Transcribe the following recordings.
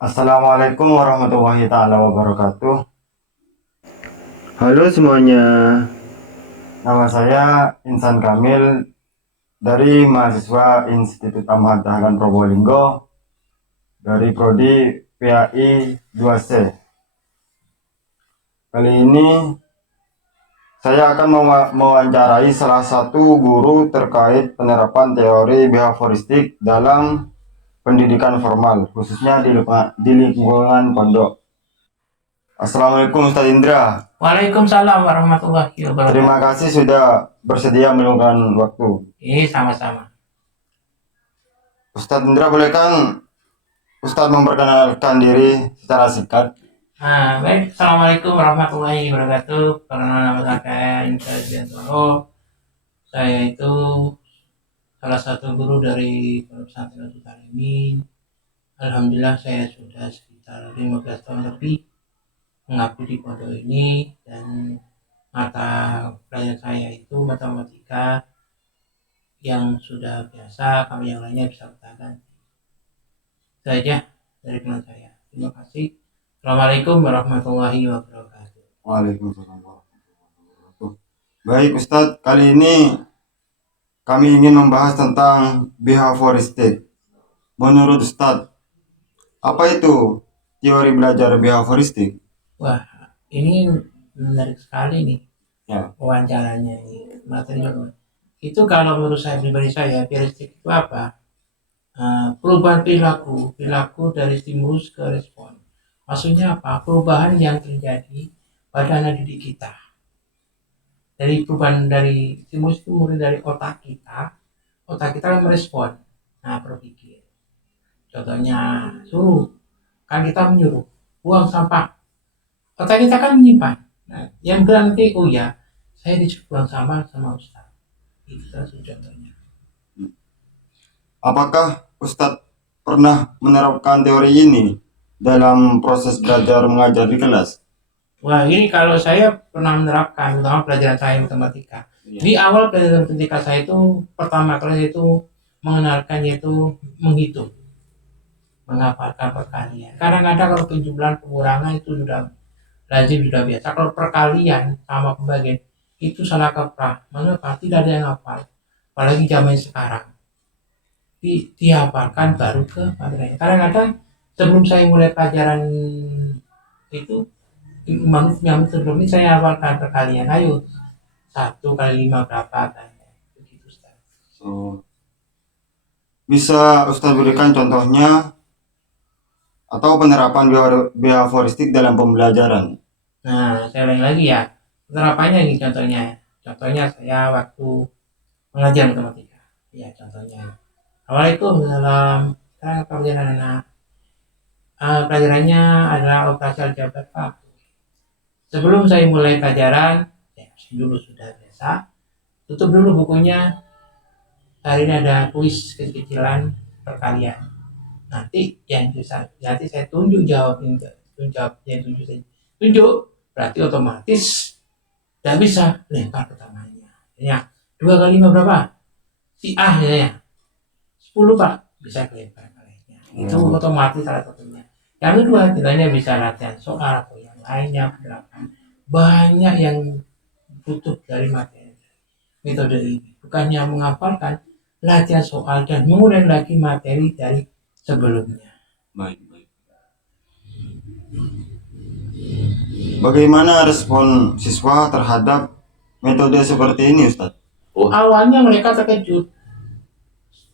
Assalamualaikum warahmatullahi taala wabarakatuh. Halo semuanya, nama saya Insan Kamil dari mahasiswa Institut Amhat Dahlan Probolinggo dari prodi PAI 2C. Kali ini saya akan mewawancarai salah satu guru terkait penerapan teori behavioristik dalam pendidikan formal, khususnya di lingkungan pondok. Assalamualaikum Ustaz Indra. Waalaikumsalam warahmatullahi wabarakatuh. Terima kasih sudah bersedia meluangkan waktu. Sama-sama. Ustadz Indra, boleh kan Ustadz memperkenalkan diri secara singkat? Baik. Assalamualaikum warahmatullahi wabarakatuh. Perkenalkan nama saya Indra Diantoro. Saya itu salah satu guru dari Pondok Pesantren Al Muta'alimin. Alhamdulillah saya sudah sekitar 15 tahun lebih mengabdi di pondok ini, dan mata pelajaran saya itu matematika yang sudah biasa, kami yang lainnya bisa katakan. Itu saja dari teman saya. Terima kasih. Assalamualaikum warahmatullahi wabarakatuh. Waalaikumsalam warahmatullahi wabarakatuh. Baik Ustadz, kali ini kami ingin membahas tentang behavioristik. Menurut Ustadz, apa itu teori belajar behavioristik? Wah, ini menarik sekali nih Ya. wawancaranya ini, materinya. Itu kalau menurut saya pribadi, saya heuristik itu apa? Perubahan perilaku dari stimulus ke respon. Maksudnya apa? Perubahan yang terjadi pada anak didik kita. Dari perubahan dari stimulus itu mulai dari otak kita kan merespon. Nah, berpikir. Contohnya suruh, kan kita menyuruh buang sampah. Otak kita kan menyimpan. Nah, yang bilang nanti, oh ya, saya disuruh buang sampah sama Ustaz. Itu salah satu contohnya. Apakah Ustadz pernah menerapkan teori ini dalam proses belajar mengajar di kelas? Wah, ini kalau saya pernah menerapkan, terutama pelajaran saya matematika. Iya. Di awal pelajaran matematika saya itu, pertama kali itu mengenalkan, yaitu menghitung, menghafalkan perkalian. Kadang-kadang kalau penjumlahan pengurangan itu sudah lazim, sudah biasa. Kalau perkalian sama pembagian itu salah kaprah. Mengapa? Tidak ada yang hafal. Apalagi zaman sekarang. Dihafalkan baru ke materi. Kadang-kadang sebelum saya mulai pelajaran itu, yang sebelum ini saya hafalkan perkalian. Ayo, 1 kali 5 berapa kan? Begitu, Ustaz. So, bisa Ustadz berikan contohnya atau penerapan behavioristik dalam pembelajaran? Nah, saya ulangi lagi ya. Penerapannya ini contohnya. Contohnya saya waktu mengajar matematika. Ya, contohnya. Assalamualaikum, dalam sekarang pelajaran anak. Pelajarannya adalah operasi aljabar, Pak. Sebelum saya mulai pelajaran, ya, dulu sudah biasa. Tutup dulu bukunya. Hari ini ada kuis kecil-kecilan perkalian. Nanti yang bisa, nanti saya tunjuk jawabnya, yang tunjuk saya. Tunjuk, berarti otomatis tidak bisa lempar pertanyaannya. Ya, 2 kali 5 berapa? Si A ya. 10 Pak, bisa kelempar lainnya. Itu otomatis salah satunya. Yang kedua, kita bisa latihan soal atau yang lainnya, penerapan. Banyak yang butuh dari materi. Metode ini bukannya menghafalkan, latihan soal dan mengulang lagi materi dari sebelumnya. Baik, baik. Bagaimana respon siswa terhadap metode seperti ini, Ustadz? Awalnya mereka terkejut.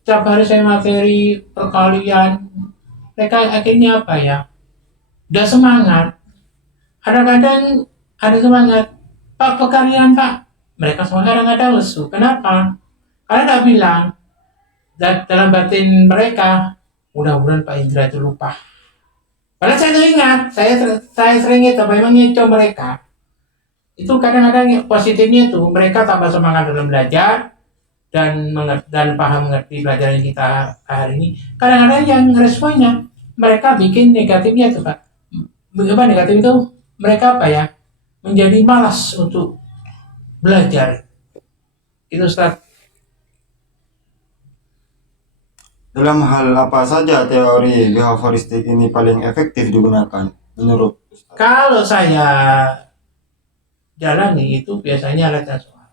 Setiap hari saya materi perkalian, mereka akhirnya apa ya? Udah semangat. Kadang-kadang ada semangat. Pak, perkalian Pak. Mereka semua kadang-kadang lesu. Kenapa? Karena tidak bilang. Dan dalam batin mereka, mudah-mudahan Pak Indra itu lupa. Padahal saya tuh ingat, saya sering itu, memang ngeco mereka. Itu kadang-kadang positifnya itu, mereka tambah semangat dalam belajar, dan paham mengerti pelajaran kita hari ini. Kadang-kadang yang responnya, mereka bikin negatifnya tuh Pak. Apa negatif itu? Mereka apa ya? Menjadi malas untuk belajar. Itu Ustaz. Dalam hal apa saja teori behavioristik ini paling efektif digunakan menurut Ustaz? Kalau saya jalani itu biasanya latihan soal.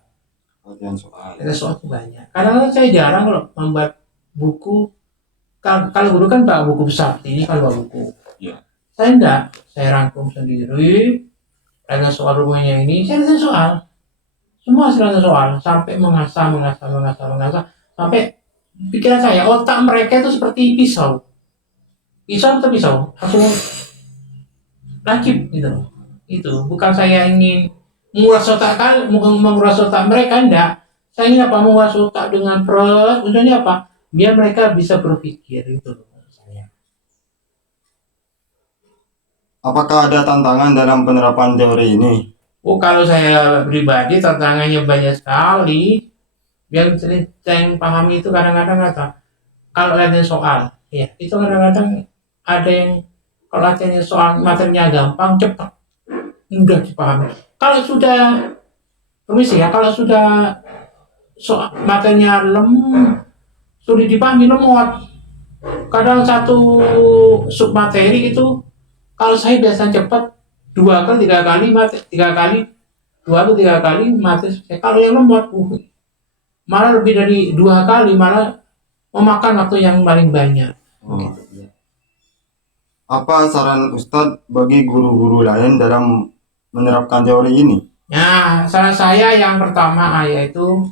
Latihan soal. Latihan soal itu banyak. Kadang-kadang saya jarang kalau membuat buku. Kalau dulu kan bawa buku besar, ini kan bawa buku. Ya. Saya enggak, saya rangkum sendiri. Latihan soal rumahnya ini, saya latihan soal. Semua saya latihan soal sampai mengasah, sampai pikiran saya, otak mereka itu seperti pisau. Pisau atau pisau, aku lancip gitu loh. Itu bukan saya ingin menguras otak mereka, enggak. Saya ingin apa, menguras otak dengan pros, tujuannya apa? Biar mereka bisa berpikir itu loh saya. Apakah ada tantangan dalam penerapan teori ini? Oh, kalau saya pribadi tantangannya banyak sekali. Yang saya pahami itu kadang-kadang apa? Kalau latihan soal, ya itu kadang-kadang ada yang kalau latihan soal materinya gampang, cepat, mudah dipahami. Kalau sudah, permisi ya, kalau sudah soal materinya sulit dipahami, lemot. Kadang satu sub materi itu, kalau saya biasanya cepat, 2 kali 3 kali mati, 3 kali 2 atau 3 kali mati. Kalau yang lemot, malah lebih dari 2 kali, malah memakan waktu yang paling banyak. Oh, iya. Apa saran Ustadz bagi guru-guru lain dalam menerapkan teori ini? Nah, saran saya yang pertama yaitu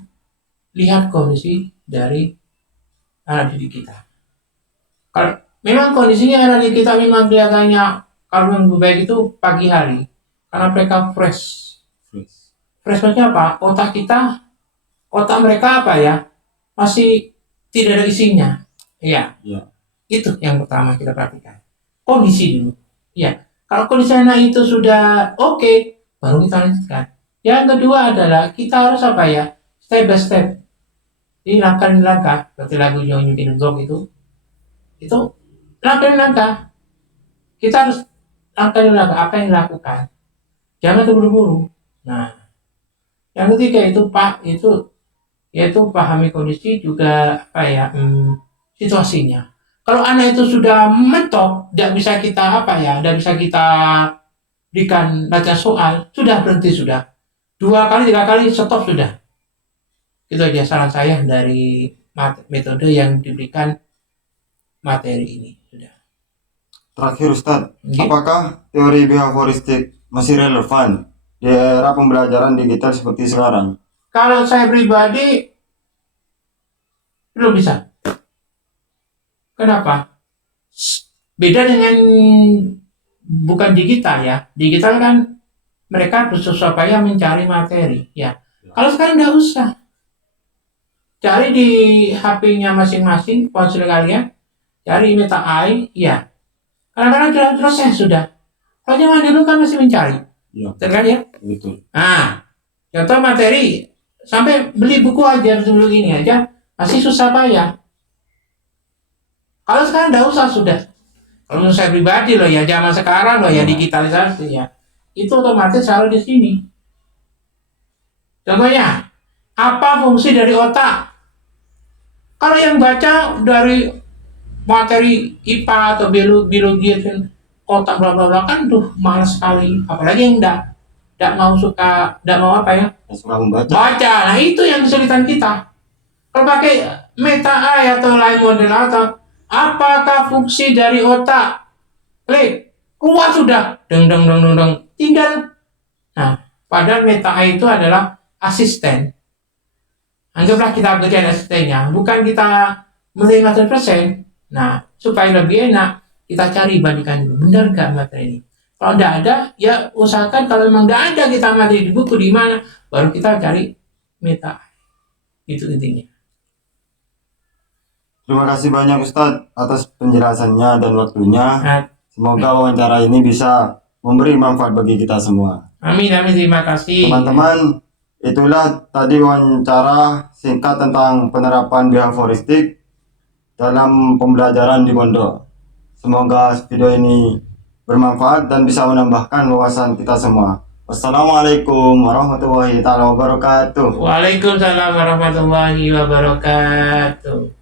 lihat kondisi dari anak didik kita. Kalau memang kondisinya anak didik kita memang kelihatannya kalau yang lebih baik itu pagi hari, karena mereka fresh. Fresh maksudnya apa? Otak mereka apa ya? Masih tidak ada isinya. Iya. Ya. Itu yang pertama kita perhatikan. Kondisi dulu. Ya. Kalau kondisi anak itu sudah oke, baru kita lanjutkan. Yang kedua adalah kita harus apa ya? Step by step. Ini langkah, seperti lagu yang Yudin Blog itu langkah. Kita harus langkah apa yang dilakukan. Jangan terburu-buru. Nah, yang ketiga itu yaitu pahami kondisi juga apa ya, situasinya. Kalau anak itu sudah mentok, tidak bisa kita berikan latihan soal, sudah berhenti sudah. 2 kali 3 kali stop sudah. Itu aja saran saya dari metode yang diberikan materi ini sudah. Terakhir Ustadz, Oke. apakah teori behavioristik masih relevan di era pembelajaran digital seperti sekarang? Kalau saya pribadi belum bisa. Kenapa? Beda dengan bukan digital ya. Digital kan mereka bersusah payah mencari materi ya. Kalau sekarang nggak usah. Cari di HP-nya masing-masing, ponsel kalian, cari meta AI, ya. Kadang-kadang selesai sudah. Kalau zaman dulu kan masih mencari. Ya. Terkait ya? Betul. Nah, contoh materi, sampai beli buku aja dulu ini aja, masih susah payah. Kalau sekarang nggak usah sudah. Kalau saya pribadi loh ya, zaman sekarang loh ya, digitalisasi ya, itu otomatis selalu di sini. Contohnya, apa fungsi dari otak? Kalau yang baca dari materi IPA atau biologi otak bla bla bla kan tuh malas sekali. Apalagi yang enggak mau apa ya? Suka membaca. Baca. Nah, itu yang kesulitan kita. Kalau pakai meta AI atau lain model atau apakah fungsi dari otak? Klik, keluar sudah. Deng. Tinggal. Nah, padahal meta AI itu adalah asisten. Anggaplah kita berikan asistennya, bukan kita menerima 100%. Nah, supaya lebih enak, kita cari bandingkan dulu, benar nggak materi ini. Kalau tidak ada, ya usahakan kalau memang tidak ada kita materi di buku di mana, baru kita cari meta. Itu intinya. Terima kasih banyak Ustadz atas penjelasannya dan waktunya. Nah, Semoga wawancara ini bisa memberi manfaat bagi kita semua. amin, terima kasih. Teman-teman, itulah tadi wawancara singkat tentang penerapan behavioristik dalam pembelajaran di pondok. Semoga video ini bermanfaat dan bisa menambahkan wawasan kita semua. Wassalamualaikum warahmatullahi wabarakatuh. Waalaikumsalam warahmatullahi wabarakatuh.